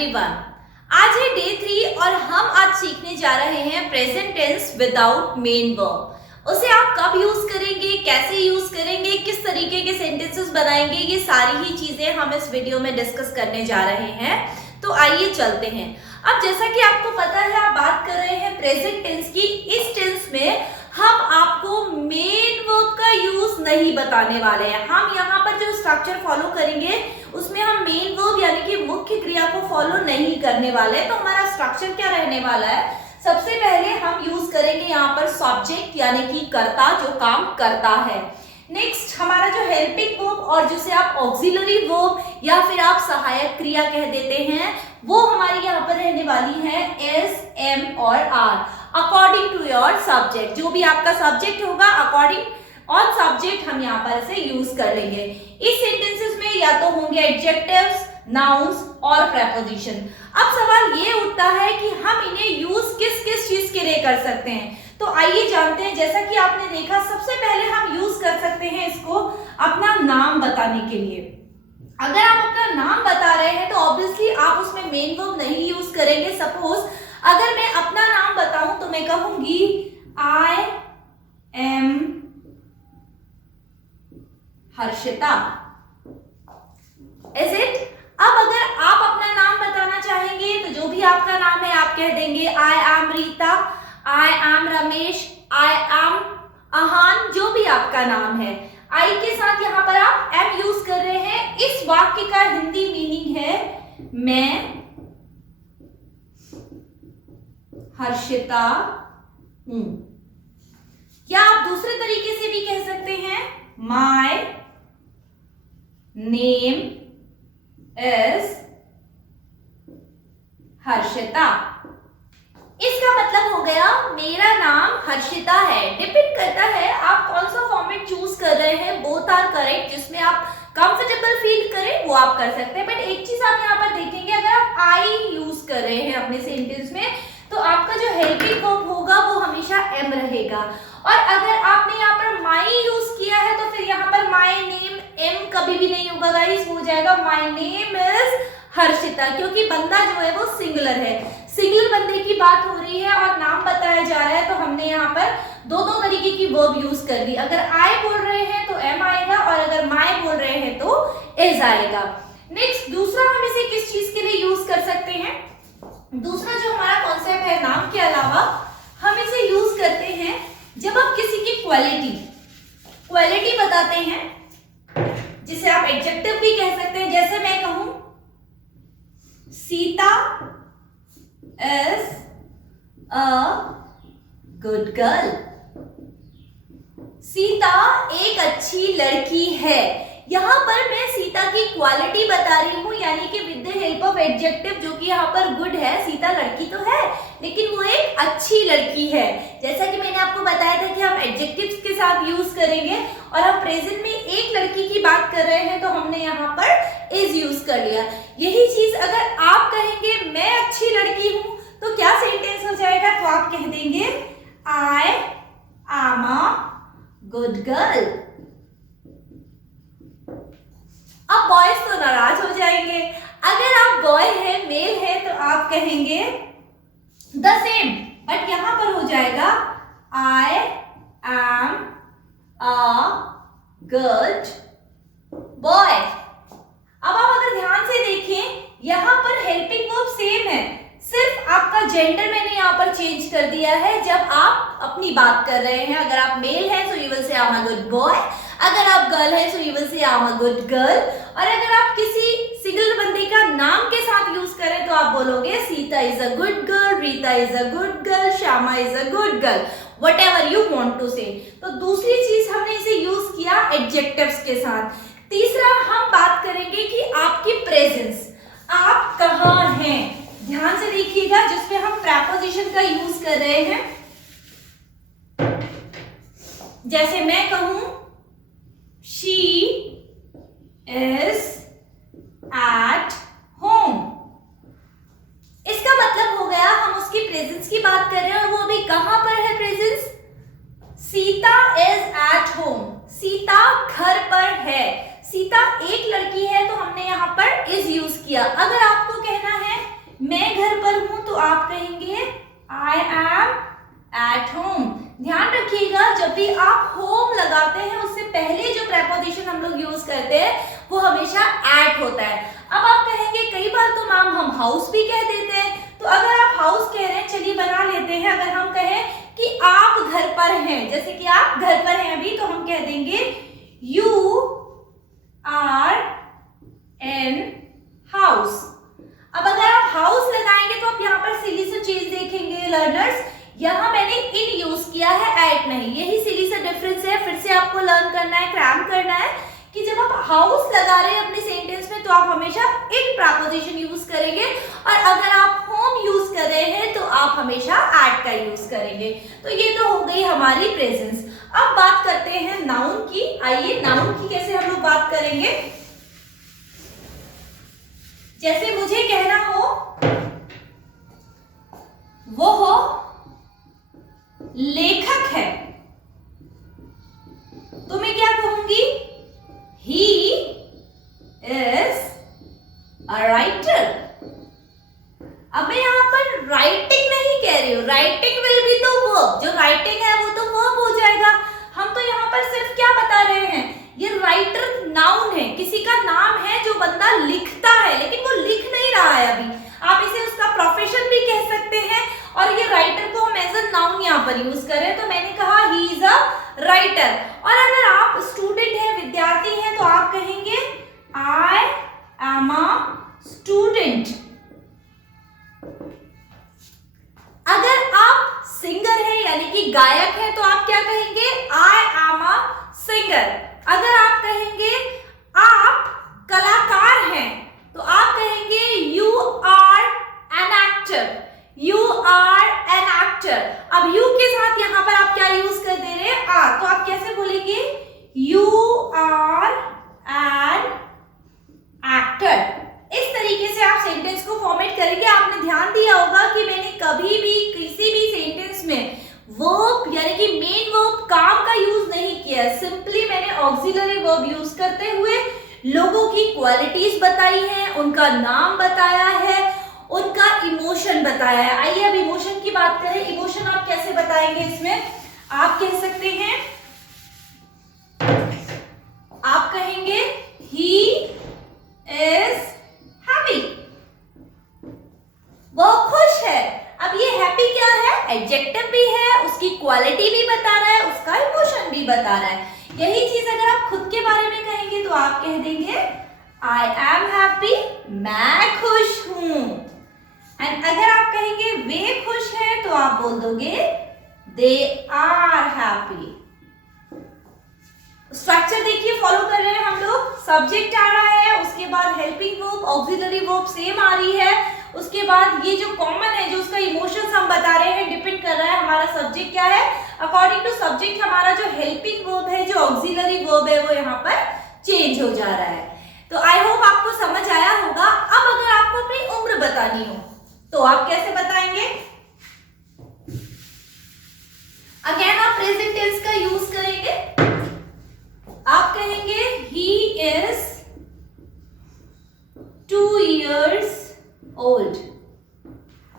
Everyone, आज है day 3 और हम आज सीखने जा रहे हैं present tense without main verb. उसे आप कब यूज करेंगे, कैसे यूज करेंगे, किस तरीके के सेंटेंसेस बनाएंगे, ये सारी ही चीजें हम इस वीडियो में डिस्कस करने जा रहे हैं। तो आइए चलते हैं। अब जैसा कि आपको पता है, आप बात कर रहे हैं प्रेजेंट टेंस की। इस टेंस में हम आपको मेन वर्ब का यूज नहीं बताने वाले हैं। हम यहाँ पर जो स्ट्रक्चर फॉलो करेंगे उसमें हम मेन वर्ब यानी कि मुख्य क्रिया को फॉलो नहीं करने वाले। तो हमारा स्ट्रक्चर क्या रहने वाला है? सबसे पहले हम यूज करेंगे यहाँ पर सब्जेक्ट यानी कि कर्ता, जो काम करता है। नेक्स्ट हमारा जो हेल्पिंग वर्ब और जिसे आप ऑक्सिलरी वर्ब या फिर आप सहायक क्रिया कह देते हैं, वो हमारी यहाँ पर रहने वाली है एस, एम और are according to your subject. जो भी आपका सब्जेक्ट होगा अकॉर्डिंग ऑन सब्जेक्ट हम यहाँ पर इसे यूज कर लेंगे। इस सेंटेंसेस में या तो होंगे एडजेक्टिव्स, नाउन्स और प्रेपोजिशन। अब सवाल ये उठता है कि हम इन्हें यूज किस किस चीज के लिए कर सकते हैं। तो आइए जानते हैं। जैसा कि आपने देखा, सबसे पहले हम यूज कर सकते हैं इसको अपना नाम बताने के लिए। अगर आप अपना नाम बता रहे हैं तो ऑब्वियसली आप उसमें मेन वर्ब नहीं यूज करेंगे। सपोज अगर मैं अपना नाम बताऊं तो मैं कहूंगी I am Harshita. Is it? अब अगर आप अपना नाम बताना चाहेंगे तो जो भी आपका नाम है आप कह देंगे I am Rita, I am Ramesh, I am Ahaan, जो भी आपका नाम है। आई के साथ यहाँ पर आप एम यूज कर रहे हैं। इस वाक्य का हिंदी मीनिंग है मैं हर्षिता हूं। क्या आप दूसरे तरीके से भी कह सकते हैं माय नेम इज हर्षिता। इसका मतलब हो गया मेरा नाम हर्षिता है। डिपेंड करता है आप कौन सा फॉर्मेट चूज कर रहे हैं। Both are correct. जिसमें आप कंफर्टेबल फील करें वो आप कर सकते हैं। बट एक चीज आप यहाँ पर देखेंगे, अगर आप आई यूज कर रहे हैं अपने सेंटेंस में तो आपका जो हेल्पिंग वर्ब होगा वो हमेशा एम रहेगा। और अगर आपने यहाँ पर माई यूज किया है तो फिर यहाँ पर माई नेम एम कभी भी नहीं होगा गाइस, हो जाएगा माई नेम इज हर्षिता, क्योंकि बंदा जो है वो सिंगुलर है। सिंगल बंदे की बात हो रही है और नाम बताया जा रहा है, तो हमने यहाँ पर दो तरीके की वर्ब यूज कर ली। अगर आई बोल रहे हैं तो एम आएगा और अगर माई बोल रहे हैं तो इज आएगा। नेक्स्ट दूसरा हम इसे किस चीज के लिए यूज कर सकते हैं? दूसरा जो हमारा कॉन्सेप्ट है नाम के अलावा, हम इसे यूज करते हैं जब आप किसी की क्वालिटी बताते हैं, जिसे आप एडजेक्टिव भी कह सकते हैं। जैसे मैं कहूं Sita is a good girl. Sita एक अच्छी लड़की है। यहां पर मैं सीता की क्वालिटी बता रही हूं, यानी कि with the help of adjective, जो कि यहाँ पर गुड है। सीता लड़की तो है लेकिन वो एक अच्छी लड़की है। जैसा कि मैंने आपको बताया था कि हम एडजेक्टिव्स के साथ यूज करेंगे और हम प्रेजेंट में एक लड़की की बात कर रहे हैं तो हमने यहाँ पर इज यूज कर लिया। यही चीज अगर आप कहेंगे मैं अच्छी लड़की हूं तो क्या सेंटेंस हो जाएगा? तो आप कह देंगे I am a good girl. अब बॉयज तो नाराज हो जाएंगे। अगर आप बॉय है, मेल है, तो आप कहेंगे द सेम, बट यहां पर हो जाएगा I am a good boy. अब आप अगर ध्यान से देखें, यहां पर हेल्पिंग वर्ब सेम है, सिर्फ आपका जेंडर मैंने यहाँ पर चेंज कर दिया है जब आप अपनी बात कर रहे हैं। अगर आप मेल हैं तो you will say I am a good boy, अगर आप गर्ल है तो you will say I am a good girl, और अगर आप किसी सिंगल बंदे का नाम के साथ यूज करें तो आप बोलोगे Sita is a good girl, Rita is a good girl, Shyama is a good girl, whatever you want to say. तो दूसरी चीज हमने इसे यूज किया एडजेक्टिव्स के साथ। तीसरा हम बात करेंगे कि आपकी प्रेजेंस, आप कहाँ हैं। ध्यान से देखिएगा, जिसपे हम प्रेपोजिशन का यूज कर रहे हैं। जैसे मैं कहूं शी इज एट होम। इसका मतलब हो गया हम उसकी प्रेजेंस की बात कर रहे हैं और वो अभी कहां पर है presence? Sita is at home. Sita घर पर है। सीता एक लड़की है तो हमने यहाँ पर इज यूज किया। अगर आपको कहना है मैं घर पर हूं तो आप कहेंगे आई एम एट होम। ध्यान रखिएगा जब भी आप होम लगाते हैं उससे पहले जो प्रेपोजिशन हम लोग यूज करते हैं वो हमेशा एट होता है। अब आप कहेंगे कई बार तो मैम हम हाउस भी कह देते हैं, तो अगर आप हाउस कह रहे हैं चलिए बना लेते हैं। अगर हम कहें कि आप घर पर हैं, जैसे कि आप घर पर हैं अभी, तो हम कह देंगे यू आर इन हाउस। अब अगर आप हाउस लगाएंगे तो आप यहाँ पर सिली से चीज देखेंगे लर्नर्स, यहाँ मैंने इन यूज किया है एट नहीं, यही सिली से डिफरेंस है। फिर से आपको लर्न करना है, क्रैम करना है कि जब आप हाउस लगा रहे हैं अपने सेंटेंस में तो आप हमेशा इन प्रीपोजिशन यूज करेंगे, और अगर आप होम यूज कर रहे हैं तो आप हमेशा एट का यूज करेंगे। तो ये तो हो गई हमारी प्रेजेंस। अब बात करते हैं नाउन की। आइए नाउन की कैसे हम लोग बात करेंगे। जैसे मुझे कहना हो वो हो लेखक है तो मैं क्या कहूंगी, ही इज अ राइटर। अब मैं यहां पर राइटिंग नहीं कह रही हूं, writing will be the verb, जो राइटिंग है वो तो वर्ब हो जाएगा। हम तो यहां पर सिर्फ क्या बता रहे हैं, ये राइटर नाउन है, किसी का नाम है जो बंदा लिखता है, लेकिन वो लिख नहीं रहा है अभी। आप इसे उसका प्रोफेशन भी कह सकते हैं, और ये राइटर को हम एज अ नाउन यहाँ पर यूज कर रहे हैं, तो मैंने कहा ही इज अ राइटर। और अगर आप स्टूडेंट हैं, विद्यार्थी हैं, तो आप कहेंगे आई एम अ स्टूडेंट। अगर आप सिंगर हैं यानी कि गायक हैं तो आप क्या कहेंगे, आई एम अ सिंगर। अगर आप कहेंगे आप कलाकार हैं तो आप कहेंगे you are an actor, you are an actor. अब यू के साथ यहां पर आप क्या यूज कर दे रहे हैं, आर, तो आप कैसे बोलेंगे, यू आर एन एक्टर। इस तरीके से आप सेंटेंस को फॉर्मेट करेंगे। आपने ध्यान दिया होगा कि मैंने कभी भी किसी भी सेंटेंस में वर्ब यानी कि मेन वर्ब काम का यूज नहीं किया, सिंपली मैंने ऑक्सिलरी वर्ब यूज करते हुए लोगों की क्वालिटीज बताई हैं, उनका नाम बताया है, उनका इमोशन बताया है। आइए अब इमोशन की बात करें। इमोशन आप कैसे बताएंगे इसमें, आप कह सकते हैं, आप कहेंगे ही इज हैप्पी, वो खुश है। अब ये हैप्पी क्या है, एडजेक्टिव भी है, उसकी क्वालिटी भी बता रहा है, उसका इमोशन भी बता रहा है। यही चीज अगर आप खुद के बारे में कहेंगे तो आप कह देंगे आई एम हैप्पी, मैं खुश हूं। एंड अगर आप कहेंगे वे खुश हैं तो आप बोल दोगे दे आर हैप्पी। स्ट्रक्चर देखिए फॉलो कर रहे हैं हम लोग। सब्जेक्ट आ रहा है, उसके बाद helping verb, auxiliary verb same आ रही है, उसके बाद ये जो कॉमन है जो उसका इमोशंस हम बता रहे हैं, डिपेंड कर रहा है हमारा सब्जेक्ट क्या है। अकॉर्डिंग टू सब्जेक्ट हमारा जो हेल्पिंग वर्ब है, जो ऑक्सिलरी वर्ब है, वो यहाँ पर चेंज हो जा रहा है। तो आई होप आपको समझ आया होगा। अब अगर आपको अपनी उम्र बतानी हो तो आप कैसे बताएंगे, अगेन आप प्रेजेंट टेंस का यूज करेंगे। आप कहेंगे ही इज 2 years old,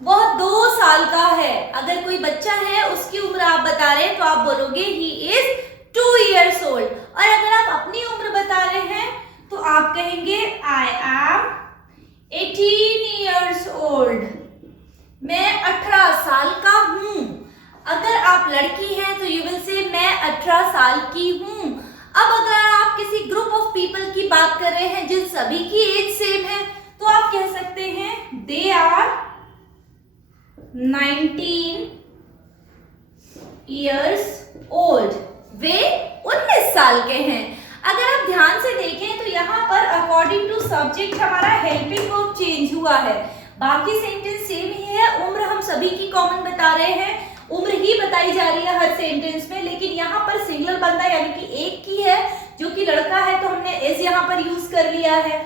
वह 2 साल का है। अगर कोई बच्चा है उसकी उम्र आप बता रहे हैं तो आप बोलोगे ही इज 2 years old। और अगर आप अपनी उम्र बता रहे हैं तो आप कहेंगे आई एम 18 years old, मैं 18 साल का हूं। अगर आप लड़की हैं तो यू विल से मैं 18 साल की हूं। अब अगर आप किसी ग्रुप ऑफ पीपल की बात कर रहे हैं जिन सभी की एज सेम है तो आप कह सकते हैं दे आर 19 years old, वे 19 साल के हैं। अगर आप ध्यान से देखें तो यहाँ पर अकॉर्डिंग टू सब्जेक्ट हमारा हेल्पिंग वर्ब चेंज हुआ है, बाकी सेंटेंस सेम ही है। उम्र हम सभी की कॉमन बता रहे हैं, उम्र ही बताई जा रही है हर सेंटेंस में, लेकिन यहाँ पर सिंगुलर बंदा यानी कि एक की है जो कि लड़का है तो हमने इज यहाँ पर यूज कर लिया है।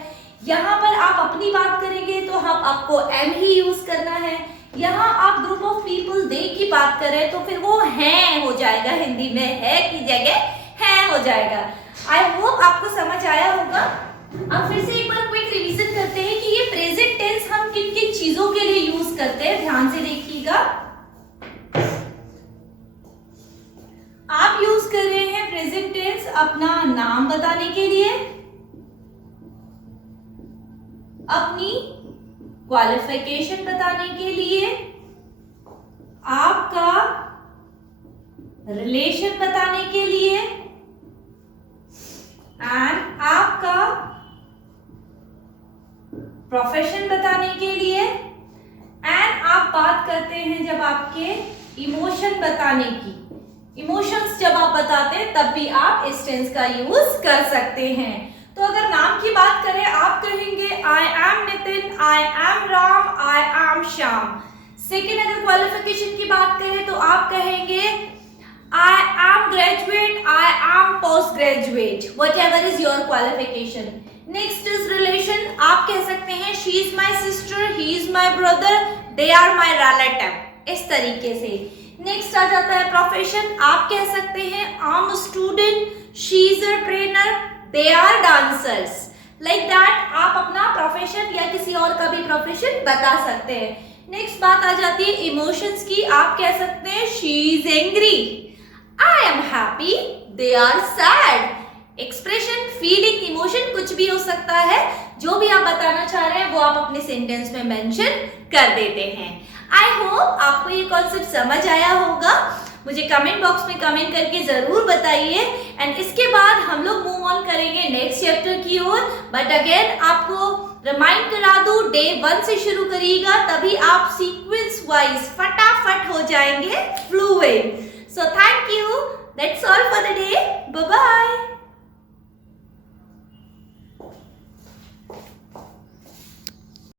यहाँ पर आप अपनी बात करेंगे तो हम आपको एम ही यूज करना है। यहाँ आप ग्रुप ऑफ पीपल दे की बात करें तो फिर वो हैं हो जाएगा, हिंदी में है की जगह हैं हो जाएगा। आई होप आपको समझ आया होगा। अब फिर से एक बार क्विक रिवीजन करते हैं कि ये प्रेजेंट टेंस हम किन किन चीजों के लिए नाम बताने के लिए, अपनी क्वालिफिकेशन बताने के लिए, आपका रिलेशन बताने के लिए एंड आपका प्रोफेशन बताने के लिए एंड आप बात करते हैं जब आपके इमोशन बताने की, इमोशंस जब आप बताते हैं तब भी आप इस टेंस का यूज कर सकते हैं। तो अगर नाम की बात करें, आप कहेंगे I am Nitin, I am Ram, I am Shyam. Second, अगर क्वालिफिकेशन की बात करें तो आप कहेंगे I am graduate, I am post graduate, whatever is your qualification. Next is relation, आप कह सकते हैं she is my sister, he is my brother, they are my relative, इस तरीके से। नेक्स्ट आ जाता है प्रोफेशन, आप कह सकते हैं I am student, she is a trainer, they are dancers. Like that आप अपना प्रोफेशन या किसी और का भी प्रोफेशन बता सकते हैं। नेक्स्ट बात आ जाती है इमोशंस की, आप कह सकते हैं she is angry, I am happy, they are sad. Expression, feeling, emotion कुछ भी हो सकता है, जो भी आप बताना चाह रहे हैं वो आप अपने सेंटेंस में मेंशन कर देते हैं। आई होप आपको ये कॉन्सेप्ट समझ आया होगा। मुझे कमेंट बॉक्स में कमेंट करके जरूर बताइए एंड इसके बाद हम लोग मूव ऑन करेंगे नेक्स्ट चैप्टर की ओर। बट अगेन आपको रिमाइंड करा दूं, डे 1 से शुरू करिएगा, तभी आप सीक्वेंस वाइज फटाफट हो जाएंगे fluent. So thank you, that's all for the day, bye bye.